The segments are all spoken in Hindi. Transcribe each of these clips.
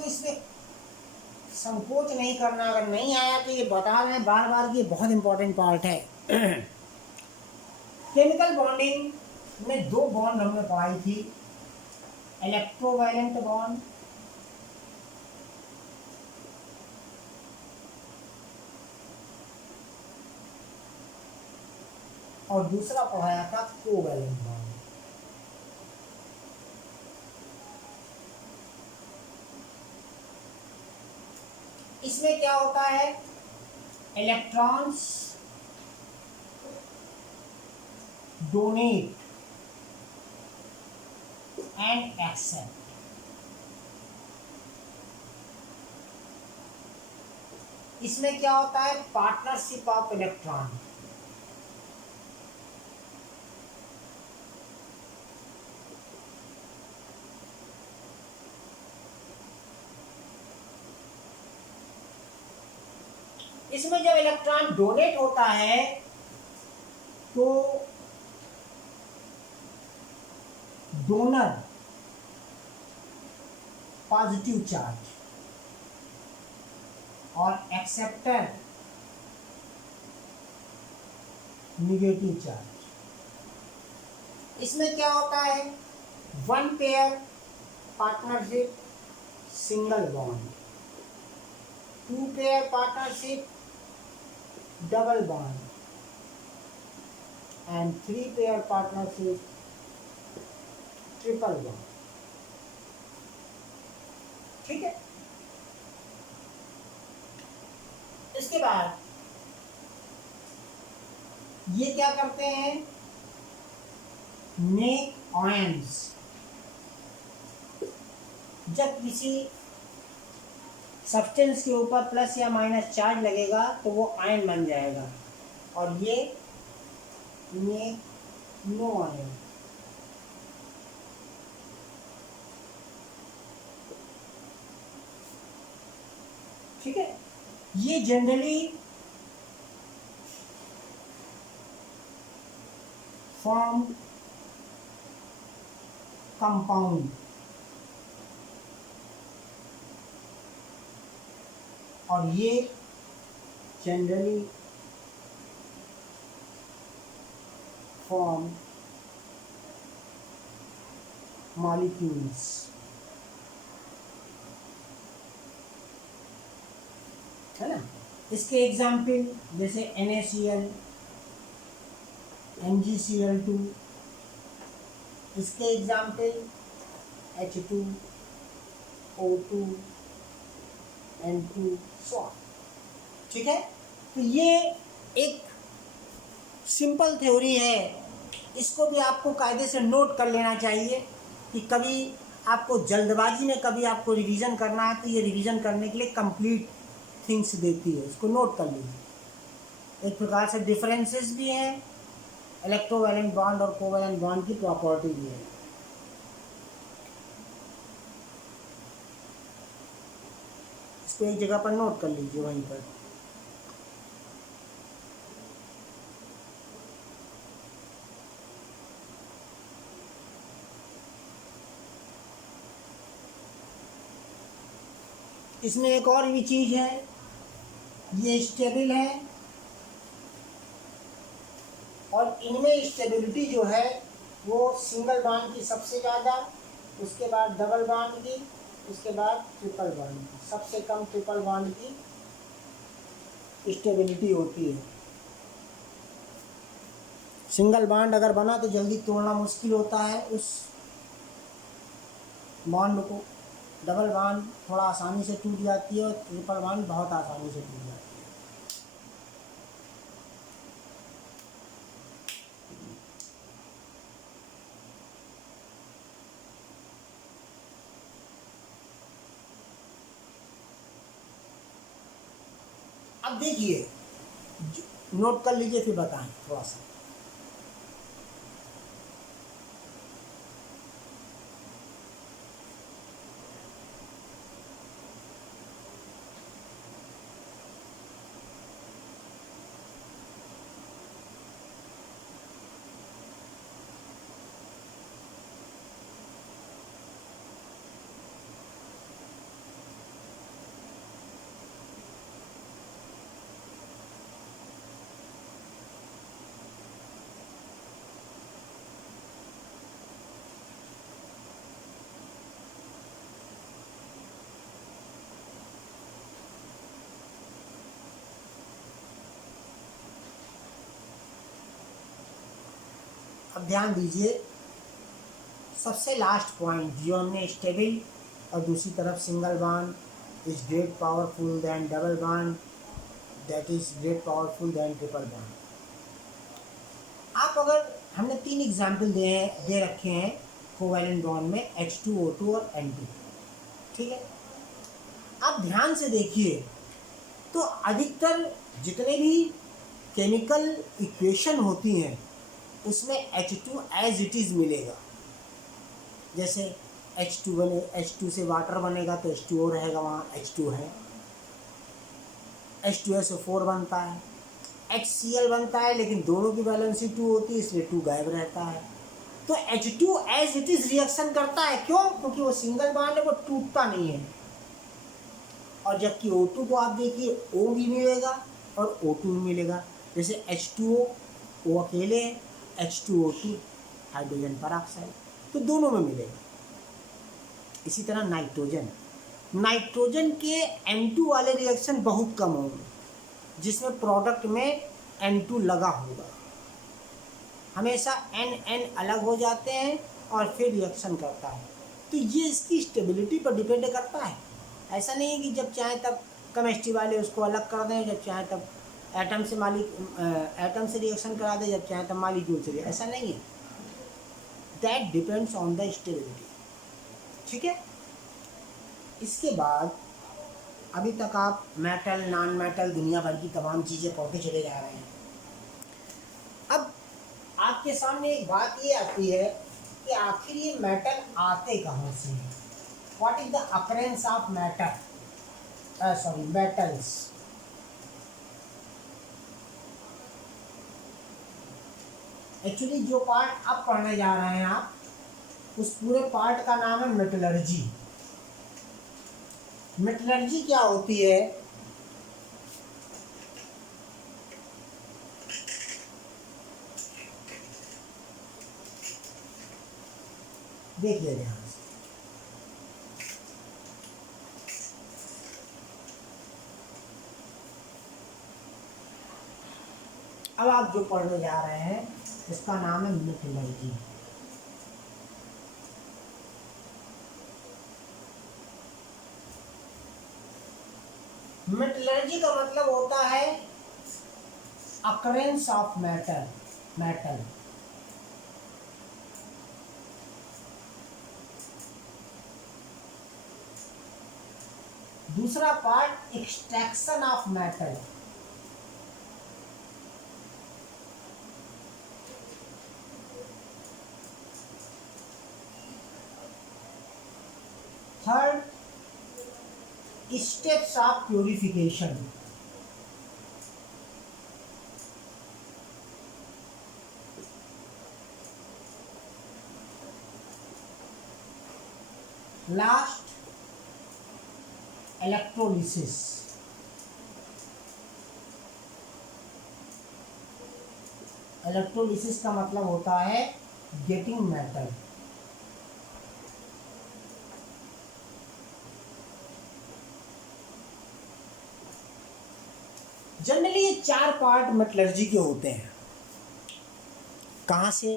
आपको इसमें संकोच नहीं करना, अगर नहीं आया तो ये बता रहे हैं बार बार कि ये बहुत इंपॉर्टेंट पार्ट है। केमिकल बॉन्डिंग में दो बॉन्ड हमने पढ़ाई थी, इलेक्ट्रोवैलेंट बॉन्ड और दूसरा पढ़ाया था कोवैलेंट बॉन्ड। इसमें क्या होता है, इलेक्ट्रॉन्स डोनेट एंड एक्सेप्ट। इसमें क्या होता है, पार्टनरशिप ऑफ इलेक्ट्रॉन। इसमें जब इलेक्ट्रॉन डोनेट होता है तो डोनर पॉजिटिव चार्ज और एक्सेप्टर निगेटिव चार्ज। इसमें क्या होता है, one pair partnership single bond, two pair partnership double bond and three pair partnership triple bond. ठीक है। इसके बाद ये क्या करते हैं, मेक आयंस। जब किसी सब्सटेंस के ऊपर प्लस या माइनस चार्ज लगेगा तो वो आयन बन जाएगा, और ये मेक नो आयन। ठीक है। ये जनरली फॉर्म कंपाउंड, और ये जनरली फॉर्म मॉलिक्यूल्स। है ना। इसके एग्जाम्पल जैसे NaCl, MgCl2, इसके example H2, O2, N2, so। ठीक है। तो ये एक सिंपल थ्योरी है, इसको भी आपको कायदे से नोट कर लेना चाहिए कि कभी आपको जल्दबाजी में कभी आपको रिवीजन करना है तो ये रिवीजन करने के लिए कंप्लीट थिंग्स देती है, इसको नोट कर लीजिए। एक प्रकार से डिफरेंसेस भी हैं, इलेक्ट्रोवैलेंट बॉन्ड और कोवैलेंट बॉन्ड की प्रॉपर्टी भी है। इसको एक जगह पर नोट कर लीजिए वहीं पर। इसमें एक और भी चीज़ है, ये स्टेबल है और इनमें स्टेबिलिटी जो है वो सिंगल बॉन्ड की सबसे ज़्यादा, उसके बाद डबल बॉन्ड की, उसके बाद ट्रिपल बॉन्ड की, सबसे कम ट्रिपल बॉन्ड की स्टेबिलिटी होती है। सिंगल बॉन्ड अगर बना तो जल्दी तोड़ना मुश्किल होता है उस बॉन्ड को, डबल बॉन्ड थोड़ा आसानी से टूट जाती है और ट्रिपल बॉन्ड बहुत आसानी से टूट जाती है। अब देखिए, नोट कर लीजिए फिर बताएं थोड़ा सा। अब ध्यान दीजिए, सबसे लास्ट पॉइंट जो हमने स्टेबल और दूसरी तरफ single bond is great powerful then double bond, that is great powerful then triple bond. आप अगर हमने 3 एग्जाम्पल दे रखे हैं कोवैलेंट बॉन्ड में, H2O2 और N2, ठीक है। आप ध्यान से देखिए तो अधिकतर जितने भी केमिकल इक्वेशन होती हैं उसमें H2 एज इट इज़ मिलेगा। जैसे H2 से वाटर बनेगा तो H2O रहेगा, वहाँ H2 है। H2SO4 बनता है, HCl बनता है, लेकिन दोनों की वैलेंसी 2 होती है इसलिए 2 गायब रहता है। तो H2 as it is reaction करता है, क्यों? क्योंकि वो सिंगल बॉन्ड है, वो टूटता नहीं है। और जबकि O2 को आप देखिए, O भी मिलेगा और O2 भी मिलेगा। जैसे H2O, O अकेले है, H2O2 हाइड्रोजन परऑक्साइड, तो दोनों में मिलेगा। इसी तरह नाइट्रोजन के N2 वाले रिएक्शन बहुत कम होंगे, जिसमें प्रोडक्ट में N2 लगा होगा। हमेशा N अलग हो जाते हैं और फिर रिएक्शन करता है। तो ये इसकी स्टेबिलिटी पर डिपेंड करता है। ऐसा नहीं है कि जब चाहे तब केमिस्ट्री वाले उसको अलग कर दें, जब चाहे तब एटम से रिएक्शन करा दें, जब चाहे तब मॉलिक्यूल से, ऐसा नहीं है। That depends on the stability, ठीक है। इसके बाद अभी तक आप मेटल, नॉन मेटल, दुनिया भर की तमाम चीज़ें पढ़ते चले जा रहे हैं। अब आपके सामने एक बात ये आती है कि आखिर ये मेटल आते कहाँ से हैं? What is the occurrence of metals? Actually जो पार्ट अब पढ़ने जा रहे हैं आप, उस पूरे पार्ट का नाम है मेटलर्जी। मेटलर्जी क्या होती है? देखिए ध्यान से, अब आप जो पढ़ने जा रहे हैं इसका नाम है मेटलर्जी। मेटलर्जी का मतलब होता है अकरेंस ऑफ मेटल। दूसरा part extraction of metal. Third, steps of purification. Last, electrolysis. Electrolysis का मतलब होता है गेटिंग मेटल। जनरली ये 4 पार्ट मेटलर्जी के होते हैं। कहाँ से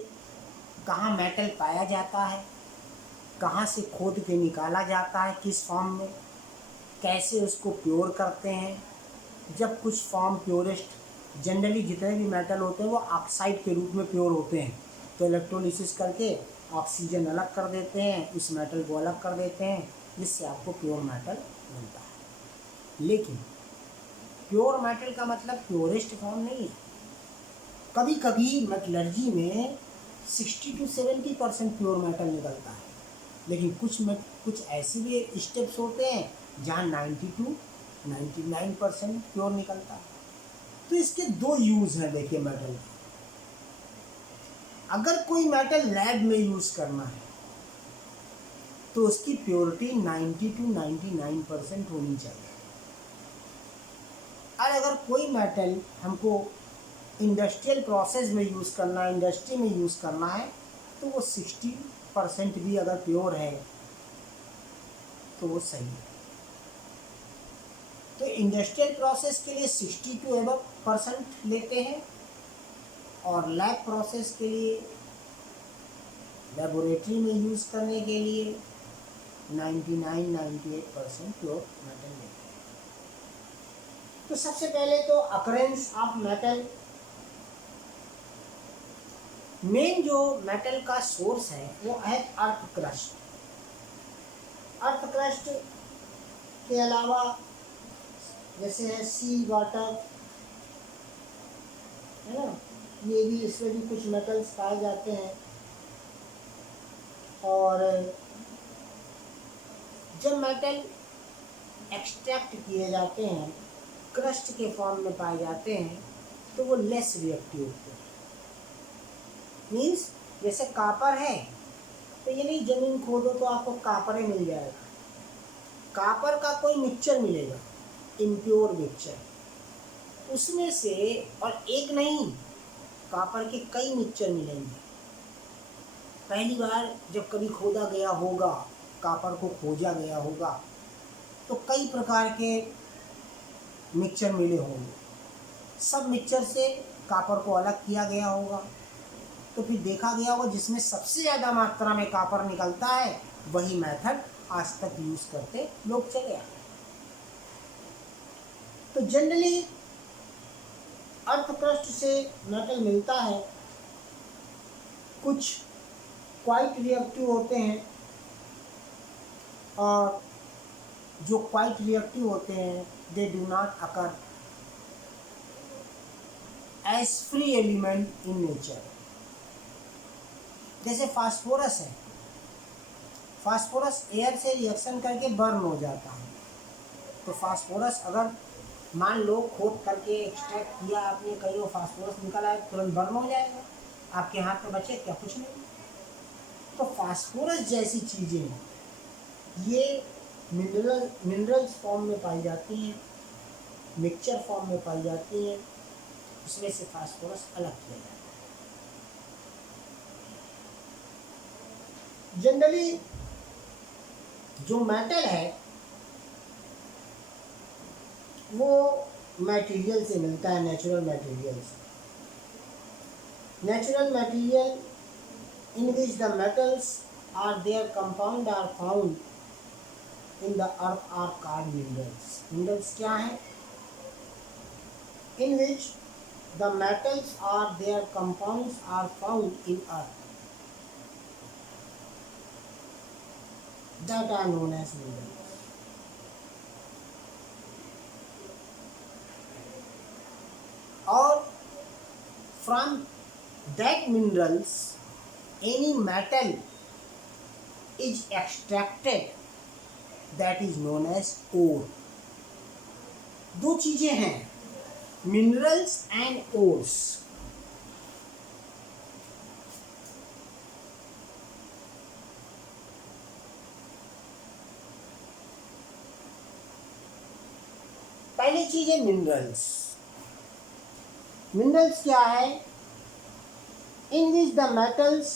कहाँ मेटल पाया जाता है, कहाँ से खोद के निकाला जाता है, किस फॉर्म में, कैसे उसको प्योर करते हैं। जब कुछ फॉर्म प्योरेस्ट, जनरली जितने भी मेटल होते हैं वो ऑक्साइड के रूप में प्योर होते हैं, तो इलेक्ट्रोलिसिस करके ऑक्सीजन अलग कर देते हैं, उस मेटल को अलग कर देते हैं, जिससे आपको प्योर मेटल मिलता है। लेकिन प्योर मेटल का मतलब प्योरेस्ट फॉर्म नहीं है। कभी कभी मेटलर्जी में 60 to 70% प्योर मेटल निकलता है, लेकिन कुछ ऐसे भी स्टेप्स होते हैं जहाँ 90 to 99% प्योर निकलता है। तो इसके 2 यूज़ हैं। देखिए मेटल, अगर कोई मेटल लैब में यूज़ करना है तो उसकी प्योरिटी 90 to 99% होनी चाहिए। और अगर कोई मेटल हमको इंडस्ट्रियल प्रोसेस में यूज़ करना है, इंडस्ट्री में यूज़ करना है, तो वो 60% भी अगर प्योर है तो वो सही है। तो इंडस्ट्रियल प्रोसेस के लिए 60 to above % लेते हैं और लैब प्रोसेस के लिए लेबोरेटरी में यूज़ करने के लिए 99-98% प्योर मेटल लेते हैं। तो सबसे पहले तो अकरेंस ऑफ मेटल, मेन जो मेटल का सोर्स है वो है अर्थ क्रस्ट। अर्थ क्रस्ट के अलावा जैसे है सी वाटर, है ना, ये भी, इसमें भी कुछ मेटल्स पाए जाते हैं। और जब मेटल एक्सट्रैक्ट किए जाते हैं, क्रस्ट के फॉर्म में पाए जाते हैं, तो वो लेस रिएक्टिव होते हैं। मीन्स जैसे कापर है, तो ये नहीं जमीन खोदो तो आपको कापर ही मिल जाएगा, कापर का कोई मिक्सचर मिलेगा, इम्प्योर मिक्सचर, उसमें से, और एक नहीं, कापर के कई मिक्सचर मिलेंगे। पहली बार जब कभी खोदा गया होगा, कापर को खोजा गया होगा, तो कई प्रकार के मिक्सचर मिले होंगे, सब मिक्सचर से कापर को अलग किया गया होगा, तो फिर देखा गया होगा जिसमें सबसे ज़्यादा मात्रा में कापर निकलता है, वही मेथड आज तक यूज़ करते लोग चले आए। तो जनरली अर्थ क्रस्ट से मेटल मिलता है, कुछ क्वाइट रिएक्टिव होते हैं, और जो क्वाइट रिएक्टिव होते हैं they do not occur as free element in nature. जैसे फास्फोरस है, फास्फोरस एयर से रिएक्शन करके बर्न हो जाता है, तो फास्फोरस अगर मान लो खोद करके एक्सट्रैक्ट किया आपने, कहीं वो फास्फोरस निकल आए, तुरंत बर्न हो जाएगा, आपके हाथ में बचे क्या? कुछ नहीं। तो फास्फोरस जैसी चीज़ें ये मिनरल्स फॉर्म में पाई जाती हैं, मिक्सचर फॉर्म में पाई जाती हैं, उसमें से फास्फोरस अलग किया जाता है। जनरली जो मेटल है वो मटेरियल से मिलता है, नेचुरल मटेरियल से। Natural material in which the metals are their compound are found in the earth are called minerals. Minerals क्या है? In which the metals are their compounds are found in earth, that are known as minerals. और from that minerals any metal is extracted, that is known as ore. दो चीजें हैं, मिनरल्स एंड ओर्स। पहली चीज है मिनरल्स। मिनरल्स क्या है? In which the metals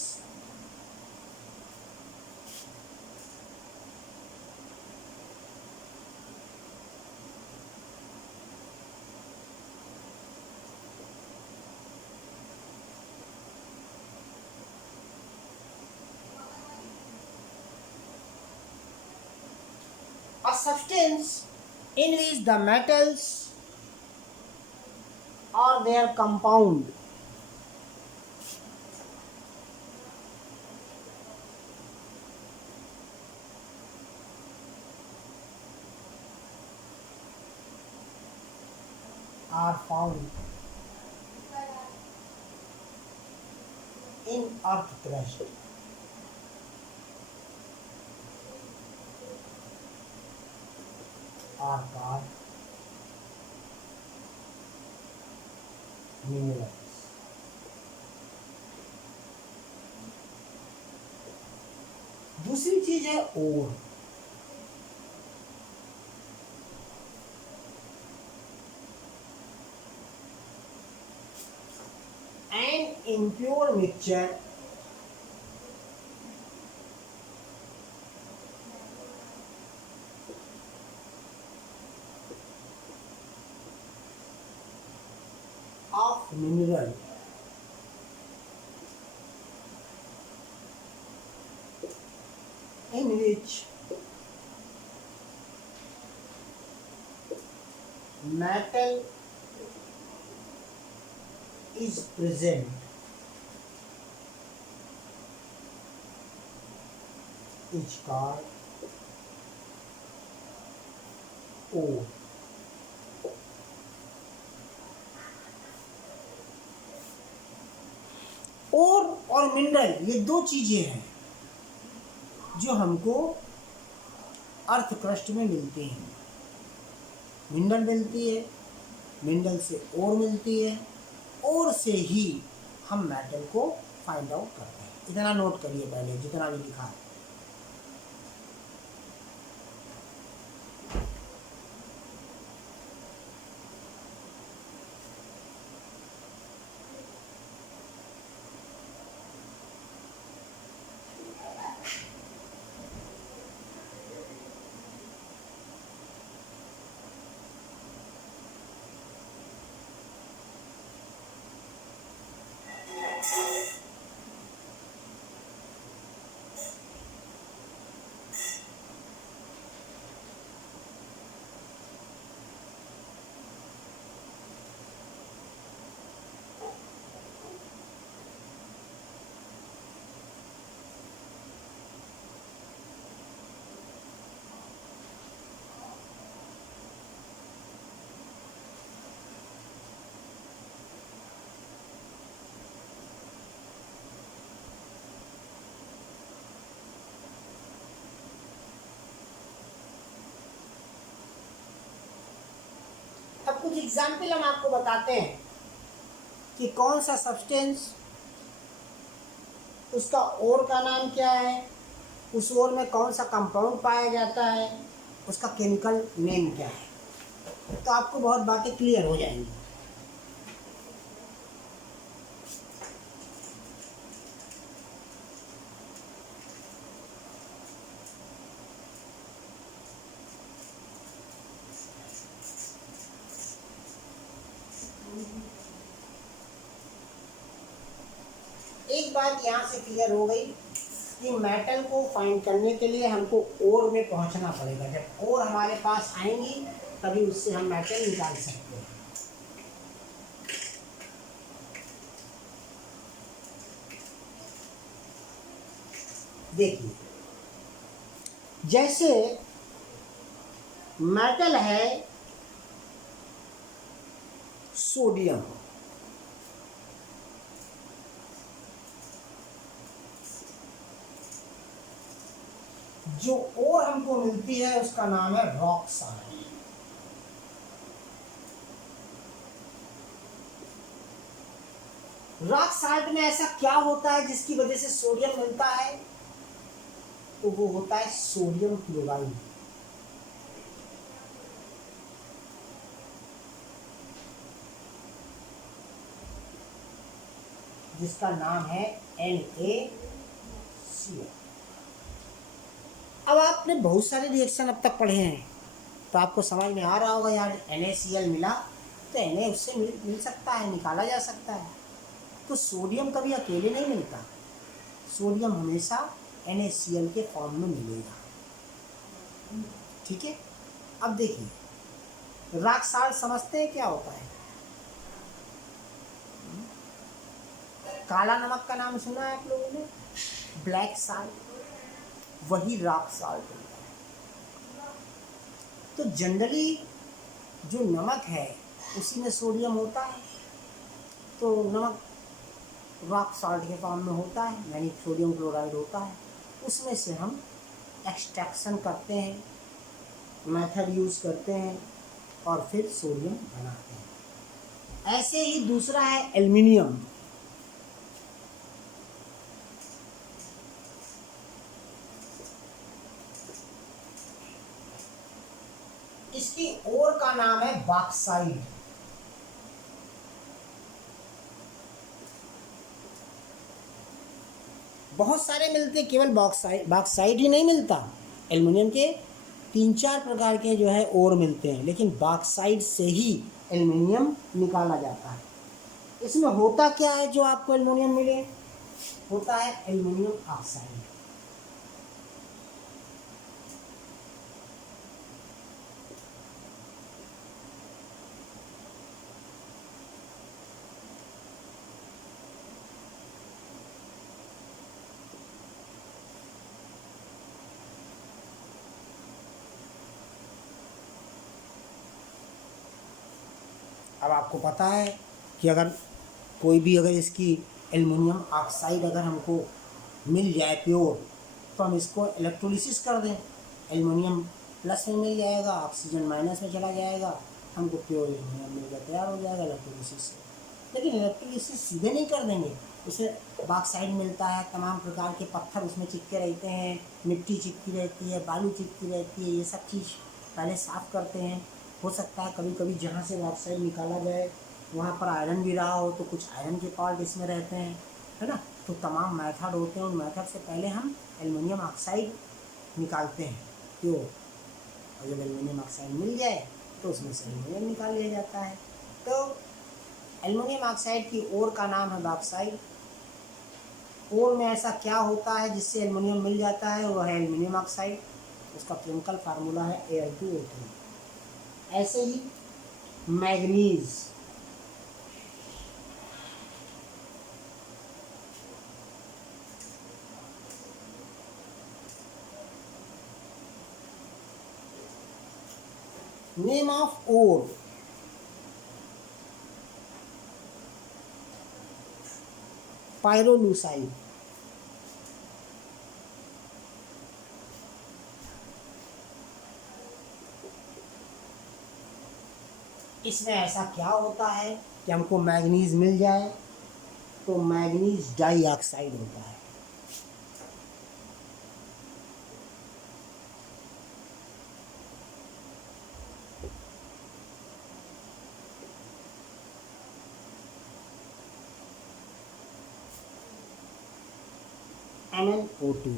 a substance in which the metals or their compound are found in earth crust. Are called minerals. दूसरी चीज है ओर। An impure mixture of mineral in which metal is present is called ore. ओर और मिनरल ये दो चीजें हैं जो हमको अर्थ क्रस्ट में मिलती हैं। मिनरल मिलती है, मिनरल से ओर मिलती है, ओर से ही हम मेटल को फाइंड आउट करते हैं। इतना नोट करिए पहले जितना भी लिखा है। अब कुछ एग्जाम्पल हम आपको बताते हैं कि कौन सा सब्सटेंस, उसका ओर का नाम क्या है, उस ओर में कौन सा कंपाउंड पाया जाता है, उसका केमिकल नेम क्या है। तो आपको बहुत बातें क्लियर हो जाएंगी। एक बात यहाँ से क्लियर हो गई कि मेटल को फाइंड करने के लिए हमको ओर में पहुँचना पड़ेगा। जब ओर हमारे पास आएंगी तभी उससे हम मेटल निकाल सकते हैं। देखिए, जैसे मेटल है सोडियम, जो ओर हमको मिलती है उसका नाम है रॉक साल्ट। रॉक साल्ट में ऐसा क्या होता है जिसकी वजह से सोडियम मिलता है? तो वो होता है सोडियम क्लोराइड। जिसका नाम है NaCl। अब आपने बहुत सारे रिएक्शन अब तक पढ़े हैं तो आपको समझ में आ रहा होगा यार, NaCl मिला तो Na उससे मिल सकता है, निकाला जा सकता है। तो सोडियम कभी अकेले नहीं मिलता, सोडियम हमेशा NaCl के फॉर्म में मिलेगा। ठीक है। अब देखिए, रॉक साल्ट समझते हैं क्या होता है? काला नमक का नाम सुना है आप लोगों ने? ब्लैक साल्ट, वही रॉक साल्ट होता है। तो जनरली जो नमक है उसी में सोडियम होता है, तो नमक रॉक साल्ट के फॉर्म में होता है, यानी सोडियम क्लोराइड होता है। उसमें से हम एक्सट्रैक्शन करते हैं, मेथड यूज़ करते हैं और फिर सोडियम बनाते हैं। ऐसे ही दूसरा है एल्युमिनियम। इसकी ओर का नाम है बॉक्साइट। बहुत सारे मिलते, केवल बॉक्साइट ही नहीं मिलता। एल्युमिनियम के 3-4 प्रकार के जो है ओर मिलते हैं, लेकिन बॉक्साइट से ही एल्युमिनियम निकाला जाता है। इसमें होता क्या है जो आपको एल्युमिनियम मिले? होता है एल्युमिनियम ऑक्साइड। अब आपको पता है कि अगर कोई भी अगर इसकी एल्युमिनियम ऑक्साइड अगर हमको मिल जाए प्योर, तो हम इसको इलेक्ट्रोलिसिस कर दें, एल्युमिनियम प्लस में मिल जाएगा, ऑक्सीजन माइनस में चला जाएगा, हमको प्योर एल्युमिनियम मिलकर तैयार हो जाएगा इलेक्ट्रोलिसिस से। लेकिन इलेक्ट्रोलिसिस सीधे नहीं कर देंगे, उसे बॉक्साइड मिलता है, तमाम प्रकार के पत्थर उसमें चिपके रहते हैं, मिट्टी चिपकी रहती है, बालू चिपकी रहती है, ये सब चीज़ पहले साफ़ करते हैं। हो सकता है कभी कभी जहाँ से बॉक्साइड निकाला जाए वहाँ पर आयरन भी रहा हो, तो कुछ आयरन के पार्ट इसमें रहते हैं, है ना। तो तमाम मेथड होते हैं, उन मेथड से पहले हम एल्युमिनियम ऑक्साइड निकालते हैं प्योर, और जब एल्युमिनियम ऑक्साइड मिल जाए तो उसमें से एल्युमिनियम निकाल लिया जाता है। तो एल्युमिनियम ऑक्साइड की ओर का नाम है बॉक्साइड। ओर में ऐसा क्या होता है जिससे एल्युमिनियम मिल जाता है, वह है एल्युमिनियम ऑक्साइड। उसका केमिकल फार्मूला है Al2O3। ऐसे ही मैग्नीज, नेम ऑफ ओर, पायरोलूसाइड। इसमें ऐसा क्या होता है कि हमको मैग्नीज मिल जाए तो मैग्नीज डाइऑक्साइड होता है। MnO2।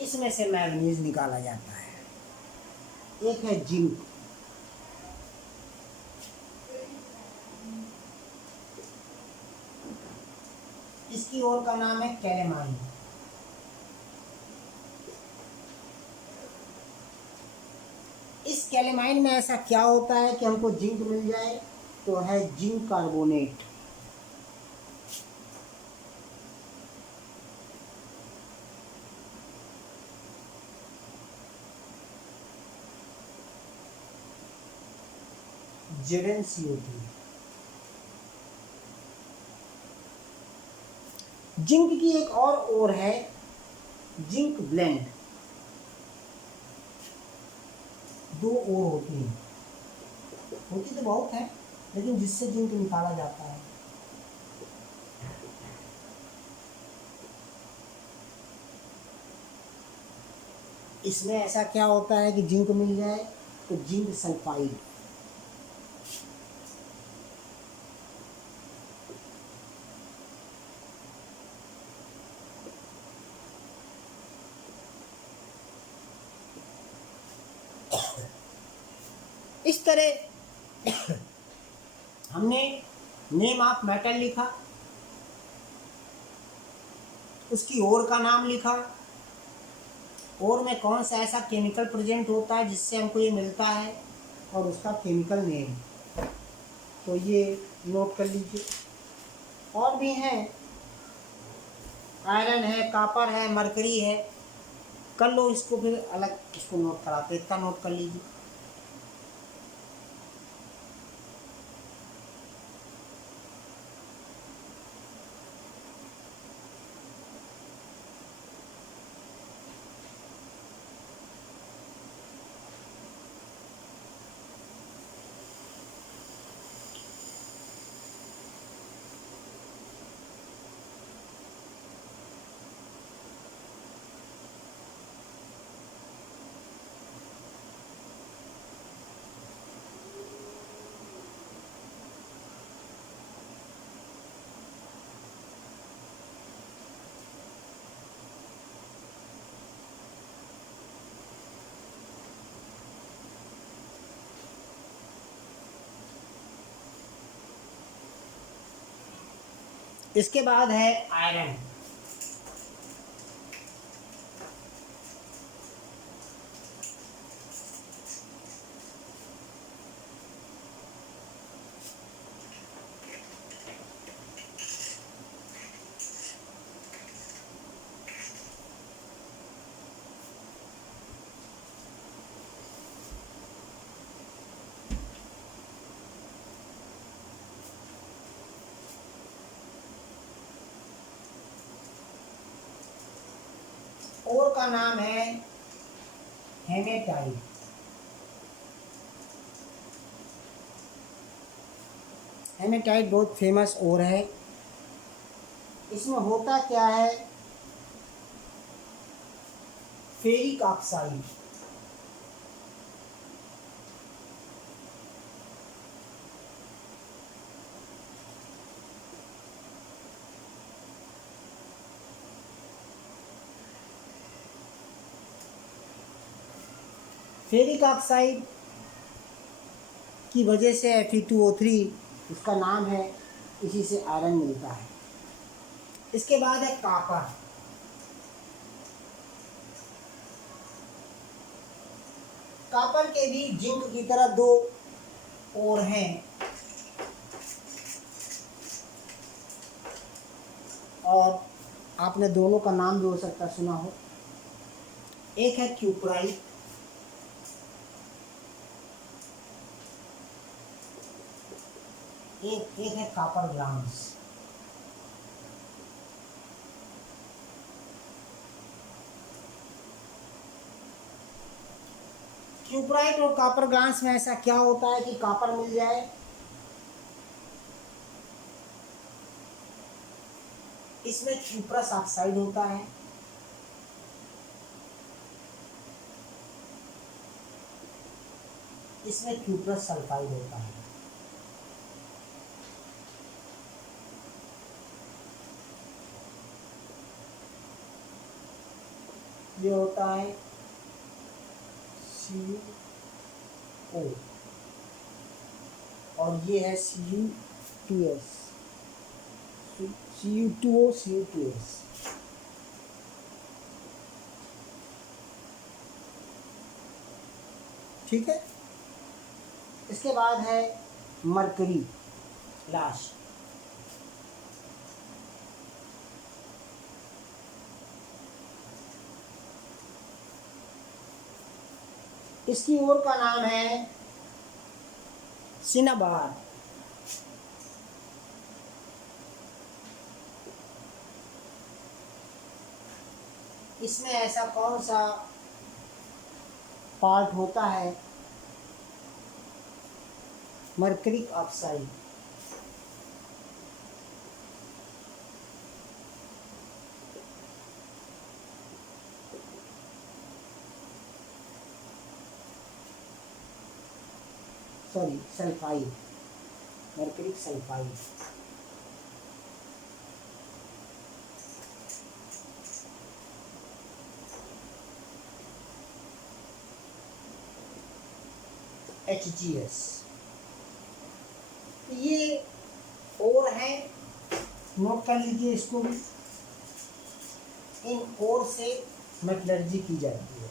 इसमें से मैग्नीज निकाला जाता है। एक है जिंक, इसकी ओर का नाम है कैलेमाइन। इस कैलेमाइन में ऐसा क्या होता है कि हमको जिंक मिल जाए तो है जिंक कार्बोनेट। ZnCO2। जिंक की एक और ओर है जिंक ब्लेंड। दो ओर होती हैं, होती तो बहुत है, लेकिन जिससे जिंक निकाला जाता है। इसमें ऐसा क्या होता है कि जिंक मिल जाए तो जिंक सल्फाइड। इस तरह हमने नेम ऑफ मेटल लिखा, उसकी ओर का नाम लिखा, ओर में कौन सा ऐसा केमिकल प्रेजेंट होता है जिससे हमको ये मिलता है, और उसका केमिकल नेम। तो ये नोट कर लीजिए। और भी हैं, आयरन है, कॉपर है, मरकरी है। कर लो इसको, फिर अलग इसको नोट कराते, इतना नोट कर लीजिए। इसके बाद है आयरन। और का नाम है हेमेटाइट। हेमेटाइट बहुत फेमस और है। इसमें होता क्या है, फेरिक ऑक्साइड, फेरिक ऑक्साइड की वजह से Fe2O3 इसका नाम है, इसी से आयरन मिलता है। इसके बाद है कॉपर। कॉपर के भी जिंक की तरह दो और हैं, और आपने दोनों का नाम भी हो सकता सुना हो। एक है क्यूपराइट, एक है कॉपर ग्लांस। क्यूपराइट और कॉपर ग्लांस में ऐसा क्या होता है कि कॉपर मिल जाए, इसमें क्यूप्रस ऑक्साइड होता है, इसमें क्यूप्रस सल्फाइड होता है। ये होता है CuO और ये है Cu2s, Cu2O Cu2s। ठीक है। इसके बाद है मरकरी लास्ट। इसकी ओर का नाम है सिनाबार। इसमें ऐसा कौन सा पार्ट होता है, mercuric oxide, sorry sulphide, mercuric sulphide. HGS। ये और है, नोट कर लीजिए इसको भी। इन और से मेटलर्जी की जाती है।